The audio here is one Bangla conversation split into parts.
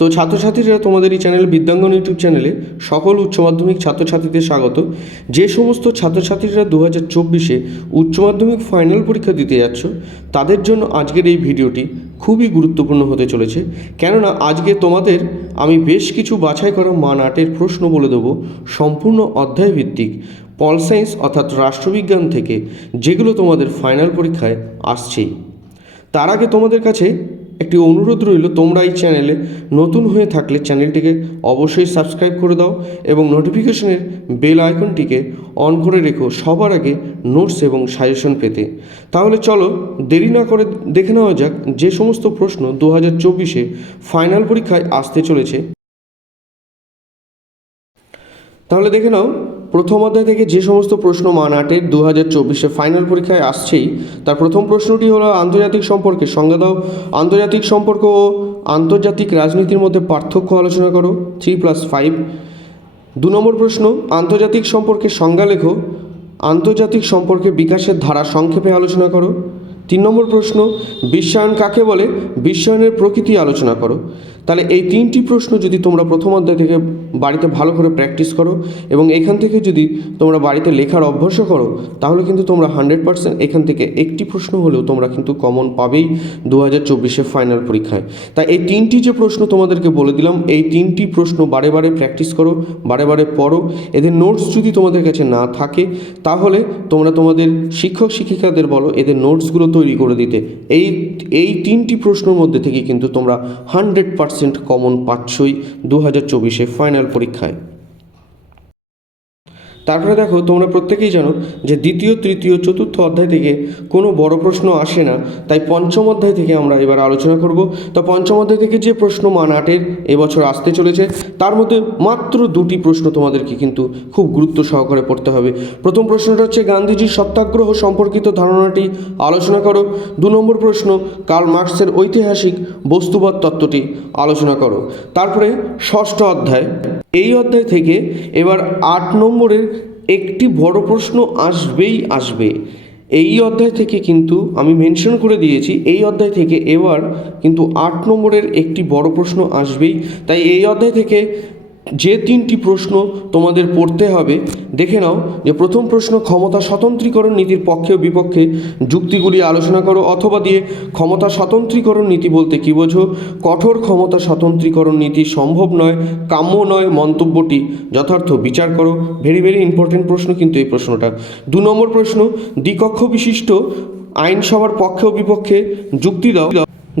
তো ছাত্রছাত্রীরা তোমাদের এই চ্যানেল বিদ্যাঙ্গন ইউটিউব চ্যানেলে সকল উচ্চ মাধ্যমিক ছাত্রছাত্রীদের স্বাগত। যে সমস্ত ছাত্রছাত্রীরা 2024-এ উচ্চ মাধ্যমিক ফাইনাল পরীক্ষা দিতে যাচ্ছ তাদের জন্য আজকের এই ভিডিওটি খুবই গুরুত্বপূর্ণ হতে চলেছে, কেননা আজকে তোমাদের আমি বেশ কিছু বাছাই করা মান 8-এর প্রশ্ন বলে দেবো সম্পূর্ণ অধ্যায় ভিত্তিক পল সায়েন্স অর্থাৎ রাষ্ট্রবিজ্ঞান থেকে, যেগুলো তোমাদের ফাইনাল পরীক্ষায় আসছেই। তার আগে তোমাদের কাছে একটি অনুরোধ রইল, তোমরা এই চ্যানেলে নতুন হয়ে থাকলে চ্যানেলটিকে অবশ্যই সাবস্ক্রাইব করে দাও এবং নোটিফিকেশনের বেল আইকনটিকে অন করে রেখো সবার আগে নোটস এবং সাজেশন পেতে। তাহলে চলো দেরি না করে দেখে নেওয়া যাক যে সমস্ত প্রশ্ন 2024-এ ফাইনাল পরীক্ষায় আসতে চলেছে। তাহলে দেখে নাও প্রথম অধ্যায় থেকে যে সমস্ত প্রশ্ন মান 8-এর 2024-এ ফাইনাল পরীক্ষায় আসছেই। তার প্রথম প্রশ্নটি হলো আন্তর্জাতিক সম্পর্কে সংজ্ঞা দাও। আন্তর্জাতিক সম্পর্ক ও আন্তর্জাতিক রাজনীতির মধ্যে পার্থক্য আলোচনা করো, 3+5। 2 নম্বর প্রশ্ন আন্তর্জাতিক সম্পর্কের সংজ্ঞা লেখো। আন্তর্জাতিক সম্পর্কের বিকাশের ধারা সংক্ষেপে আলোচনা করো। 3 নম্বর প্রশ্ন বিশ্বায়ন কাকে বলে, বিশ্বায়নের প্রকৃতি আলোচনা করো। তাহলে এই 3টি প্রশ্ন যদি তোমরা প্রথম অধ্যায় থেকে বাড়িতে ভালো করে প্র্যাকটিস করো এবং এখান থেকে যদি তোমরা বাড়িতে লেখার অভ্যাসও করো, তাহলে কিন্তু তোমরা 100% এখান থেকে একটি প্রশ্ন হলেও তোমরা কিন্তু কমন পাবেই 2024-এ ফাইনাল পরীক্ষায়। তাই এই 3টি যে প্রশ্ন তোমাদেরকে বলে দিলাম, এই 3টি প্রশ্ন বারে বারে প্র্যাকটিস করো, বারে বারে পড়ো। এদের নোটস যদি তোমাদের কাছে না থাকে তাহলে তোমরা তোমাদের শিক্ষক শিক্ষিকাদের বলো এদের নোটসগুলো তৈরি করে দিতে। এই 3টি প্রশ্নের মধ্যে থেকে কিন্তু তোমরা 100% কমন পাচ্ছই 2024-এ ফাইনাল পরীক্ষায়। তারপরে দেখো, তোমরা প্রত্যেকেই জানো যে দ্বিতীয়, তৃতীয়, চতুর্থ অধ্যায় থেকে কোনো বড় প্রশ্ন আসে না, তাই পঞ্চম অধ্যায় থেকে আমরা এবার আলোচনা করব। তো পঞ্চম অধ্যায় থেকে যে প্রশ্ন মান 8-এর এবছর আসতে চলেছে তার মধ্যে মাত্র 2টি প্রশ্ন তোমাদেরকে কিন্তু খুব গুরুত্ব সহকারে পড়তে হবে। প্রথম প্রশ্নটা হচ্ছে গান্ধীজির সত্যাগ্রহ সম্পর্কিত ধারণাটি আলোচনা করো। 2 নম্বর প্রশ্ন কার্ল মার্কসের ঐতিহাসিক বস্তুবাদ তত্ত্বটি আলোচনা করো। তারপরে ষষ্ঠ অধ্যায়, এই অধ্যায় থেকে এবার 8 নম্বরের একটি বড় প্রশ্ন আসবে। এই অধ্যায় থেকে কিন্তু আমি মেনশন করে দিয়েছি, এই অধ্যায় থেকে এবার কিন্তু 8 নম্বরের একটি বড় প্রশ্ন আসবেই। তাই এই অধ্যায় থেকে যে 3টি প্রশ্ন তোমাদের পড়তে হবে দেখে নাও। যে প্রথম প্রশ্ন ক্ষমতা স্বতন্ত্রীকরণ নীতির পক্ষে ও বিপক্ষে যুক্তিগুলি আলোচনা করো, অথবা দিয়ে ক্ষমতা স্বতন্ত্রীকরণ নীতি বলতে কী বোঝো, কঠোর ক্ষমতা স্বতন্ত্রীকরণ নীতি সম্ভব নয়, কাম্য নয়, মন্তব্যটি যথার্থ বিচার করো। ভেরি ভেরি ইম্পর্টেন্ট প্রশ্ন কিন্তু এই প্রশ্নটা। 2 নম্বর প্রশ্ন দ্বিকক্ষ বিশিষ্ট আইনসভার পক্ষে ও বিপক্ষে যুক্তি দাও।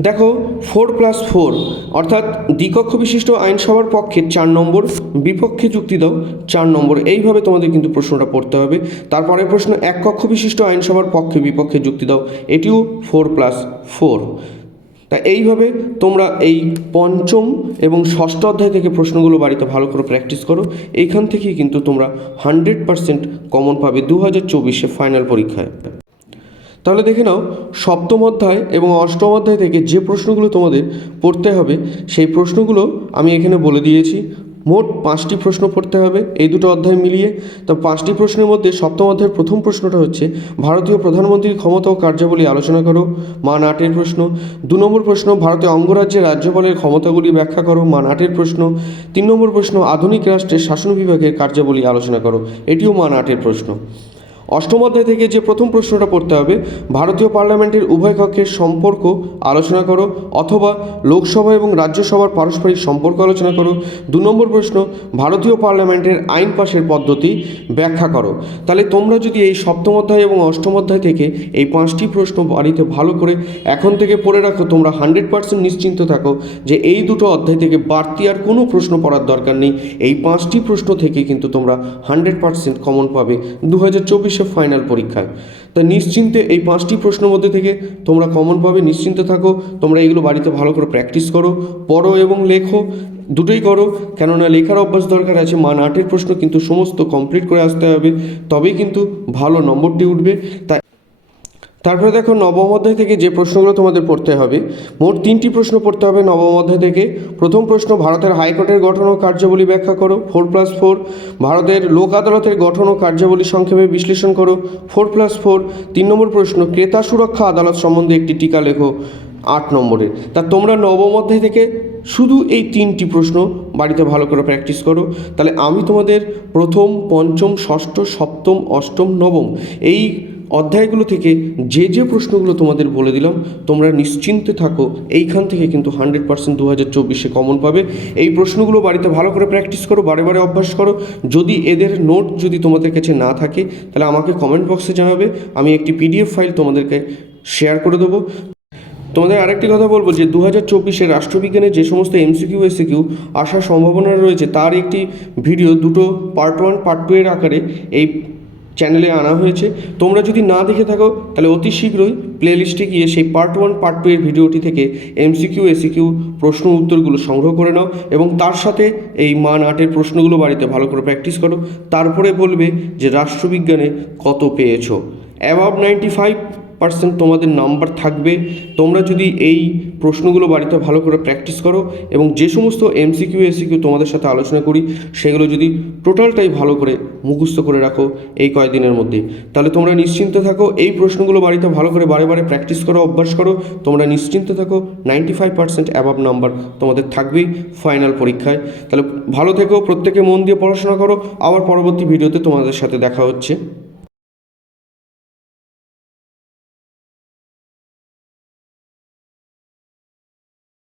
দেখো 4+4 অর্থাৎ দ্বিকক্ষ বিশিষ্ট আইনসভার পক্ষে 4 নম্বর, বিপক্ষে যুক্তি দাও 4 নম্বর। এইভাবে তোমাদের কিন্তু প্রশ্নটা পড়তে হবে। তারপরে প্রশ্ন এক কক্ষ বিশিষ্ট আইনসভার পক্ষে বিপক্ষে যুক্তি দাও, এটিও 4+4। তাই এইভাবে তোমরা এই পঞ্চম এবং ষষ্ঠ অধ্যায় থেকে প্রশ্নগুলো বাড়িতে ভালো করে প্র্যাকটিস করো। এইখান থেকেই কিন্তু তোমরা 100% কমন পাবে 2024-এ ফাইনাল পরীক্ষায়। তাহলে দেখে নাও সপ্তম অধ্যায় এবং অষ্টম অধ্যায় থেকে যে প্রশ্নগুলো তোমাদের পড়তে হবে সেই প্রশ্নগুলো আমি এখানে বলে দিয়েছি। মোট 5টি প্রশ্ন পড়তে হবে এই দুটো অধ্যায় মিলিয়ে। তো 5টি প্রশ্নের মধ্যে সপ্তম অধ্যায়ের প্রথম প্রশ্নটা হচ্ছে ভারতীয় প্রধানমন্ত্রীর ক্ষমতা ও কার্যাবলী আলোচনা করো, মান 8-এর প্রশ্ন। 2 নম্বর প্রশ্ন ভারতীয় অঙ্গরাজ্যের রাজ্যপালের ক্ষমতাগুলি ব্যাখ্যা করো, মান 8-এর প্রশ্ন। 3 নম্বর প্রশ্ন আধুনিক রাষ্ট্রের শাসন বিভাগের কার্যাবলী আলোচনা করো, এটিও মান 8-এর প্রশ্ন। অষ্টম অধ্যায় থেকে যে প্রথম প্রশ্নটা পড়তে হবে ভারতীয় পার্লামেন্টের উভয় কক্ষের সম্পর্ক আলোচনা করো, অথবা লোকসভা এবং রাজ্যসভার পারস্পরিক সম্পর্ক আলোচনা করো। 2 নম্বর প্রশ্ন ভারতীয় পার্লামেন্টের আইন পাশের পদ্ধতি ব্যাখ্যা করো। তাহলে তোমরা যদি এই সপ্তম অধ্যায় এবং অষ্টম অধ্যায় থেকে এই 5টি প্রশ্ন বাড়িতে ভালো করে এখন থেকে পড়ে রাখো, তোমরা 100% নিশ্চিন্ত থাকো যে এই দুটো অধ্যায় থেকে বাড়তি আর কোনো প্রশ্ন পড়ার দরকার নেই। এই 5টি প্রশ্ন থেকে কিন্তু তোমরা 100% কমন পাবে 2024 ফাইনাল পরীক্ষায়। তাই নিশ্চিন্তে এই 5টি প্রশ্নের মধ্যে থেকে তোমরা কমন পাবে, নিশ্চিন্তে থাকো। তোমরা এগুলো বাড়িতে ভালো করে প্র্যাকটিস করো, পড়ো এবং লেখো, দুটোই করো, কেননা লেখার অভ্যাস দরকার আছে। মান 8-এর প্রশ্ন কিন্তু সমস্ত কমপ্লিট করে আসতে হবে, তবেই কিন্তু ভালো নম্বরটি উঠবে। তারপরে দেখো নবম অধ্যায় থেকে যে প্রশ্নগুলো তোমাদের পড়তে হবে, মোট 3টি প্রশ্ন পড়তে হবে নবম অধ্যায় থেকে। প্রথম প্রশ্ন ভারতের হাইকোর্টের গঠন ও কার্যাবলী ব্যাখ্যা করো, 4+4। ভারতের লোক আদালতের গঠন ও কার্যাবলী সংক্ষেপে বিশ্লেষণ করো, 4+4। 3 নম্বর প্রশ্ন ক্রেতা সুরক্ষা আদালত সম্বন্ধে একটি টিকা লেখো, 8 নম্বরের। তা তোমরা নবম অধ্যায় থেকে শুধু এই 3টি প্রশ্ন বাড়িতে ভালো করে প্র্যাকটিস করো। তাহলে আমি তোমাদের প্রথম, পঞ্চম, ষষ্ঠ, সপ্তম, অষ্টম, নবম এই অধ্যায়গুলো থেকে যে প্রশ্নগুলো তোমাদের বলে দিলাম, তোমরা নিশ্চিন্তে থাকো, এইখান থেকে কিন্তু 100% 2024 কমন পাবে। এই প্রশ্নগুলো বাড়িতে ভালো করে প্র্যাকটিস করো, বারে বারে অভ্যাস করো। যদি এদের নোট যদি তোমাদের কাছে না থাকে তাহলে আমাকে কমেন্ট বক্সে জানাবে, আমি একটি PDF ফাইল তোমাদেরকে শেয়ার করে দেবো। তোমাদের আরেকটি কথা বলবো যে 2024 রাষ্ট্রবিজ্ঞানের যে সমস্ত MCQ SCQ আসার সম্ভাবনা রয়েছে তার একটি ভিডিও, দুটো পার্ট 1 পার্ট 2 এর আকারে এই চ্যানেলে আনা হয়েছে। তোমরা যদি না দেখে থাকো তাহলে অতি শীঘ্রই প্লেলিস্টে গিয়ে সেই পার্ট 1 পার্ট 2 এর ভিডিওটি থেকে MCQ SCQ প্রশ্ন উত্তরগুলো সংগ্রহ করে নাও এবং তার সাথে এই মান 8-এর প্রশ্নগুলো বাড়িতে ভালো করে প্র্যাকটিস করো। তারপরে বলবে যে রাষ্ট্রবিজ্ঞানে কত পেয়েছো। অ্যাবাভ 95% তোমাদের নাম্বার থাকবে তোমরা যদি এই প্রশ্নগুলো বাড়িতে ভালো করে প্র্যাকটিস করো এবং যে সমস্ত MCQ SCQ তোমাদের সাথে আলোচনা করি সেগুলো যদি টোটালটাই ভালো করে মুখস্থ করে রাখো এই কয়েকদিনের মধ্যে, তাহলে তোমরা নিশ্চিন্তে থাকো। এই প্রশ্নগুলো বাড়িতে ভালো করে বারে বারে প্র্যাকটিস করো, অভ্যাস করো, তোমরা নিশ্চিন্তে থাকো। 95% অ্যাবাভ নাম্বার তোমাদের থাকবেই ফাইনাল পরীক্ষায়। তাহলে ভালো থেকো, প্রত্যেকে মন দিয়ে পড়াশোনা করো। আবার পরবর্তী ভিডিওতে তোমাদের সাথে দেখা হচ্ছে।